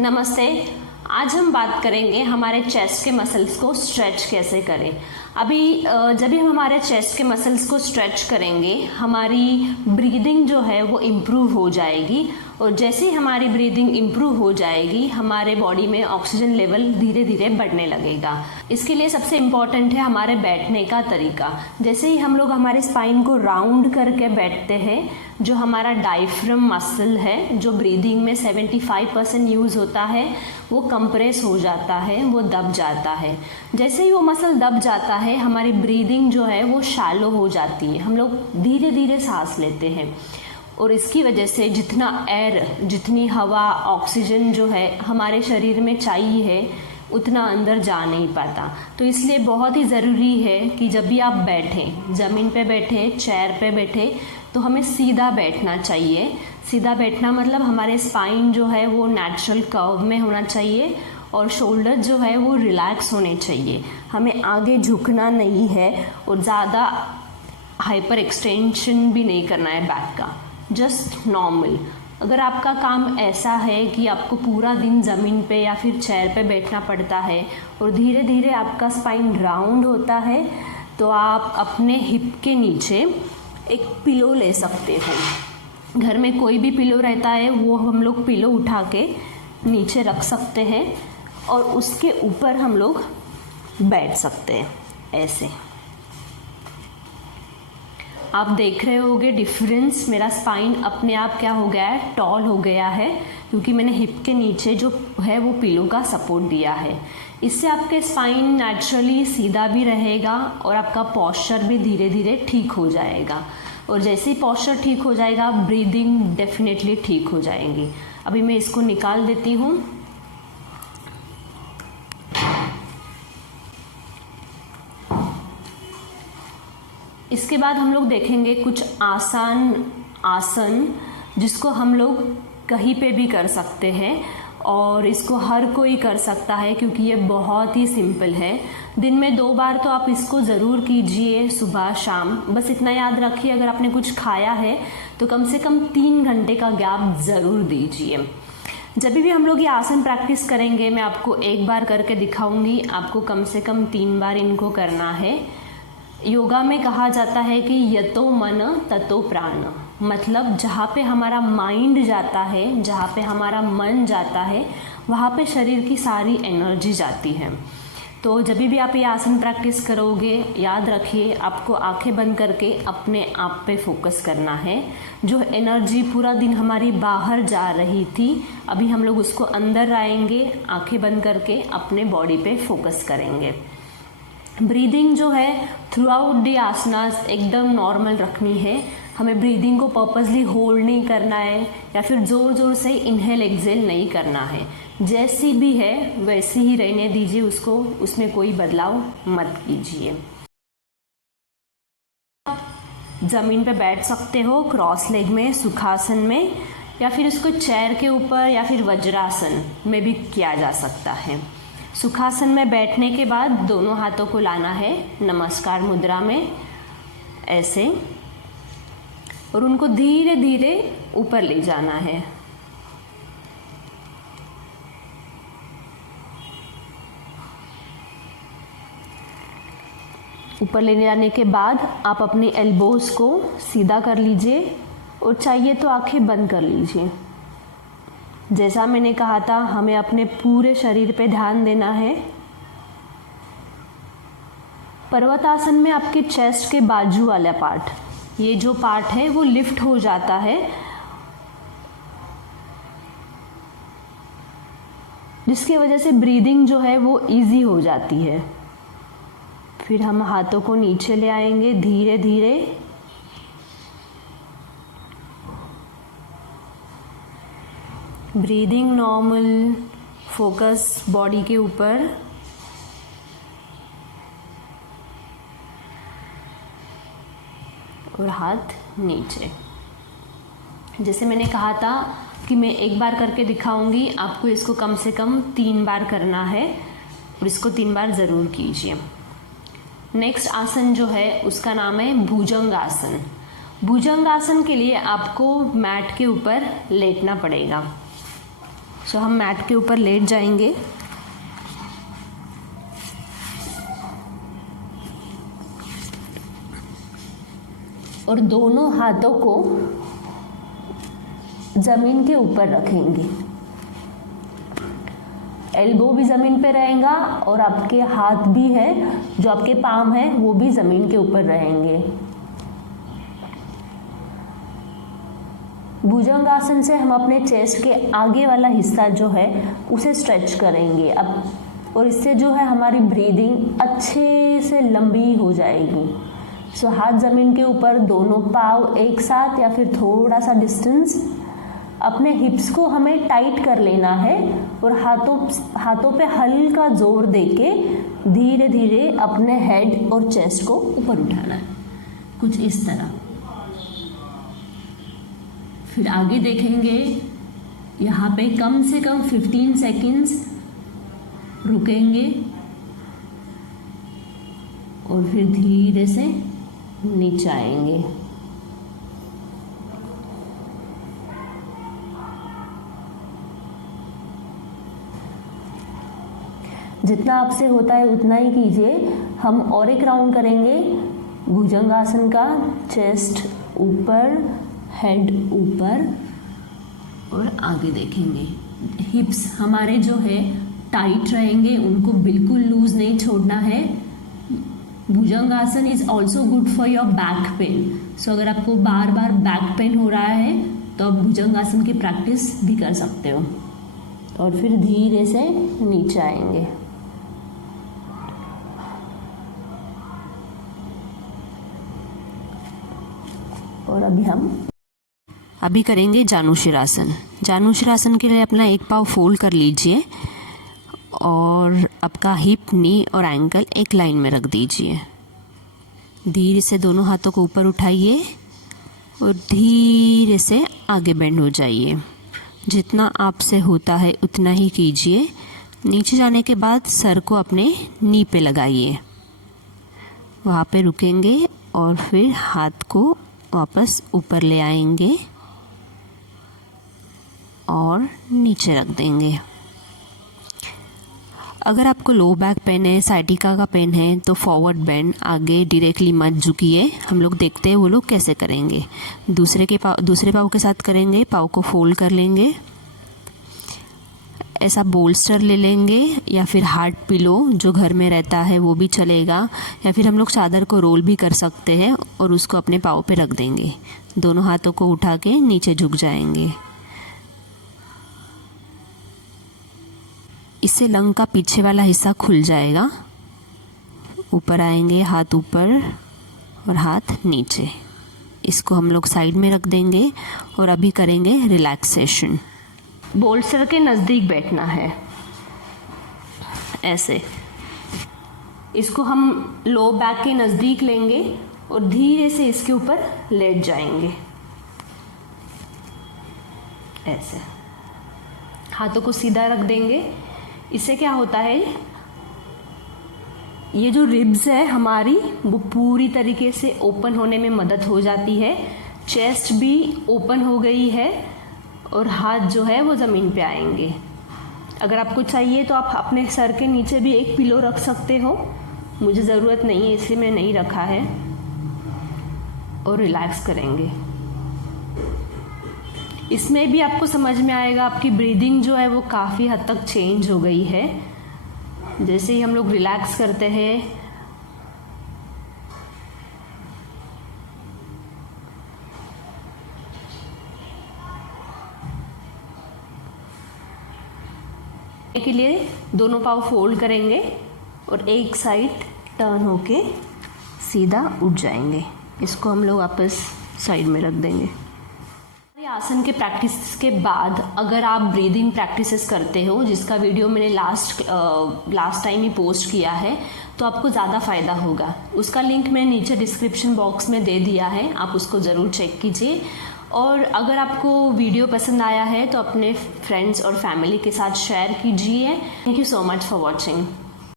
नमस्ते। आज हम बात करेंगे हमारे चेस्ट के मसल्स को स्ट्रेच कैसे करें। जब भी हम हमारे चेस्ट के मसल्स को स्ट्रेच करेंगे हमारी ब्रीदिंग जो है वो इम्प्रूव हो जाएगी, और जैसे ही हमारी ब्रीदिंग इम्प्रूव हो जाएगी हमारे बॉडी में ऑक्सीजन लेवल धीरे धीरे बढ़ने लगेगा। इसके लिए सबसे इम्पॉर्टेंट है हमारे बैठने का तरीका। जैसे ही हम लोग हमारे स्पाइन को राउंड करके बैठते हैं, जो हमारा डायफ्राम मसल है जो ब्रीदिंग में 75% यूज़ होता है, वो कंप्रेस हो जाता है, वो दब जाता है। जैसे ही वो मसल दब जाता है हमारी ब्रीदिंग जो है वो शैलो हो जाती है, हम लोग धीरे धीरे सांस लेते हैं, और इसकी वजह से जितनी हवा ऑक्सीजन जो है हमारे शरीर में चाहिए है उतना अंदर जा नहीं पाता। तो इसलिए बहुत ही ज़रूरी है कि जब भी आप बैठें, ज़मीन पे बैठे, चेयर पे बैठे, तो हमें सीधा बैठना चाहिए। सीधा बैठना मतलब हमारे स्पाइन जो है वो नेचुरल कर्व में होना चाहिए और शोल्डर जो है वो रिलैक्स होने चाहिए। हमें आगे झुकना नहीं है और ज़्यादा हाइपर एक्सटेंशन भी नहीं करना है बैक का, जस्ट नॉर्मल। अगर आपका काम ऐसा है कि आपको पूरा दिन ज़मीन पे या फिर चेयर पे बैठना पड़ता है और धीरे धीरे आपका स्पाइन राउंड होता है, तो आप अपने हिप के नीचे एक पिलो ले सकते हो। घर में कोई भी पिलो रहता है वो हम लोग पिलो उठा के नीचे रख सकते हैं और उसके ऊपर हम लोग बैठ सकते हैं ऐसे। आप देख रहे होंगे डिफरेंस, मेरा स्पाइन अपने आप क्या हो गया है, टॉल हो गया है, क्योंकि मैंने हिप के नीचे जो है वो पिलो का सपोर्ट दिया है। इससे आपके स्पाइन नेचुरली सीधा भी रहेगा और आपका पोस्चर भी धीरे धीरे ठीक हो जाएगा, और जैसे ही पोस्चर ठीक हो जाएगा ब्रीदिंग डेफिनेटली ठीक हो जाएगी। अभी मैं इसको निकाल देती हूँ। इसके बाद हम लोग देखेंगे कुछ आसान आसन जिसको हम लोग कहीं पे भी कर सकते हैं, और इसको हर कोई कर सकता है क्योंकि ये बहुत ही सिंपल है। दिन में 2 बार तो आप इसको ज़रूर कीजिए, सुबह शाम। बस इतना याद रखिए, अगर आपने कुछ खाया है तो कम से कम 3 घंटे का गैप ज़रूर दीजिए। जब भी हम लोग ये आसन प्रैक्टिस करेंगे, मैं आपको 1 बार करके दिखाऊंगी, आपको कम से कम 3 बार इनको करना है। योगा में कहा जाता है कि यतो मन ततो प्राण, मतलब जहाँ पे हमारा माइंड जाता है, जहाँ पे हमारा मन जाता है, वहाँ पे शरीर की सारी एनर्जी जाती है। तो जब भी आप ये आसन प्रैक्टिस करोगे, याद रखिए आपको आंखें बंद करके अपने आप पे फोकस करना है। जो एनर्जी पूरा दिन हमारी बाहर जा रही थी, अभी हम लोग उसको अंदर लाएंगे, आंखें बंद करके अपने बॉडी पे फोकस करेंगे। ब्रीदिंग जो है थ्रू आउट दी आसनास एकदम नॉर्मल रखनी है। हमें ब्रीदिंग को पर्पसली होल्ड नहीं करना है या फिर ज़ोर ज़ोर से इनहेल एक्सेल नहीं करना है। जैसी भी है वैसी ही रहने दीजिए उसको, उसमें कोई बदलाव मत कीजिए। ज़मीन पे बैठ सकते हो क्रॉस लेग में, सुखासन में, या फिर उसको चेयर के ऊपर या फिर वज्रासन में भी किया जा सकता है। सुखासन में बैठने के बाद दोनों हाथों को लाना है नमस्कार मुद्रा में ऐसे, और उनको धीरे धीरे ऊपर ले जाना है। ऊपर ले जाने के बाद आप अपने एल्बोज को सीधा कर लीजिए और चाहिए तो आंखें बंद कर लीजिए। जैसा मैंने कहा था, हमें अपने पूरे शरीर पे ध्यान देना है। पर्वतासन में आपके चेस्ट के बाजू वाला पार्ट, ये जो पार्ट है वो लिफ्ट हो जाता है, जिसकी वजह से ब्रीदिंग जो है वो इजी हो जाती है। फिर हम हाथों को नीचे ले आएंगे धीरे धीरे, ब्रीदिंग नॉर्मल, फोकस बॉडी के ऊपर। और हाथ नीचे। जैसे मैंने कहा था कि मैं 1 बार करके दिखाऊंगी, आपको इसको कम से कम 3 बार करना है और इसको 3 बार ज़रूर कीजिए। नेक्स्ट आसन जो है उसका नाम है भुजंगासन। भुजंगासन के लिए आपको मैट के ऊपर लेटना पड़ेगा। सो हम मैट के ऊपर लेट जाएंगे और दोनों हाथों को जमीन के ऊपर रखेंगे। एल्बो भी जमीन पे रहेगा और आपके हाथ भी है, जो आपके पाम है वो भी जमीन के ऊपर रहेंगे। भुजंगासन से हम अपने चेस्ट के आगे वाला हिस्सा जो है उसे स्ट्रेच करेंगे अब, और इससे जो है हमारी ब्रीदिंग अच्छे से लंबी हो जाएगी। सो हाथ जमीन के ऊपर, दोनों पाँव एक साथ या फिर थोड़ा सा डिस्टेंस। अपने हिप्स को हमें टाइट कर लेना है और हाथों पे हल्का जोर देके धीरे धीरे अपने हेड और चेस्ट को ऊपर उठाना है, कुछ इस तरह। फिर आगे देखेंगे, यहाँ पे कम से कम 15 सेकेंड्स रुकेंगे और फिर धीरे से नीचे आएंगे। जितना आपसे होता है उतना ही कीजिए। हम और एक राउंड करेंगे भुजंगासन का। चेस्ट ऊपर, हेड ऊपर और आगे देखेंगे। हिप्स हमारे जो है टाइट रहेंगे, उनको बिल्कुल लूज नहीं छोड़ना है। Bhujangasana is also good for your back pain. So अगर आपको बार बार बैक पेन हो रहा है तो आप भुजंगासन की प्रैक्टिस भी कर सकते हो। और फिर धीरे से नीचे आएंगे। और अभी करेंगे जानुशिरासन। जानुशिरासन के लिए अपना एक पाँव फोल्ड कर लीजिए और आपका हिप, नी और एंकल एक लाइन में रख दीजिए। धीरे से दोनों हाथों को ऊपर उठाइए और धीरे से आगे बेंड हो जाइए। जितना आपसे होता है उतना ही कीजिए। नीचे जाने के बाद सर को अपने नी पे लगाइए, वहाँ पे रुकेंगे और फिर हाथ को वापस ऊपर ले आएंगे और नीचे रख देंगे। अगर आपको लो बैक पेन है, साइटिका का पेन है तो फॉरवर्ड बेंड, आगे डायरेक्टली मत झुकिए। हम लोग देखते हैं वो लोग कैसे करेंगे। दूसरे पाँव के साथ करेंगे। पाँव को फोल्ड कर लेंगे, ऐसा बोल्स्टर ले लेंगे या फिर हार्ड पिलो जो घर में रहता है वो भी चलेगा, या फिर हम लोग चादर को रोल भी कर सकते हैं और उसको अपने पाँव पे रख देंगे। दोनों हाथों को उठा के नीचे झुक जाएंगे। इससे लंग का पीछे वाला हिस्सा खुल जाएगा। ऊपर आएंगे, हाथ ऊपर और हाथ नीचे। इसको हम लोग साइड में रख देंगे और अभी करेंगे रिलैक्सेशन। बोल्स्टर के नज़दीक बैठना है ऐसे। इसको हम लो बैक के नज़दीक लेंगे और धीरे से इसके ऊपर लेट जाएंगे ऐसे। हाथों को सीधा रख देंगे। इससे क्या होता है, ये जो रिब्स है हमारी वो पूरी तरीके से ओपन होने में मदद हो जाती है। चेस्ट भी ओपन हो गई है और हाथ जो है वो ज़मीन पे आएंगे। अगर आपको चाहिए तो आप अपने सर के नीचे भी एक पिलो रख सकते हो। मुझे ज़रूरत नहीं है इसलिए मैं नहीं रखा है। और रिलैक्स करेंगे। इसमें भी आपको समझ में आएगा आपकी ब्रीदिंग जो है वो काफ़ी हद तक चेंज हो गई है। जैसे ही हम लोग रिलैक्स करते हैं के लिए दोनों पाँव फोल्ड करेंगे और एक साइड टर्न होके सीधा उठ जाएंगे। इसको हम लोग वापस साइड में रख देंगे। आसन के प्रैक्टिस के बाद अगर आप ब्रीदिंग प्रैक्टिसेस करते हो, जिसका वीडियो मैंने लास्ट टाइम ही पोस्ट किया है, तो आपको ज़्यादा फ़ायदा होगा। उसका लिंक मैं नीचे डिस्क्रिप्शन बॉक्स में दे दिया है, आप उसको ज़रूर चेक कीजिए। और अगर आपको वीडियो पसंद आया है तो अपने फ्रेंड्स और फैमिली के साथ शेयर कीजिए। Thank you so much for watching.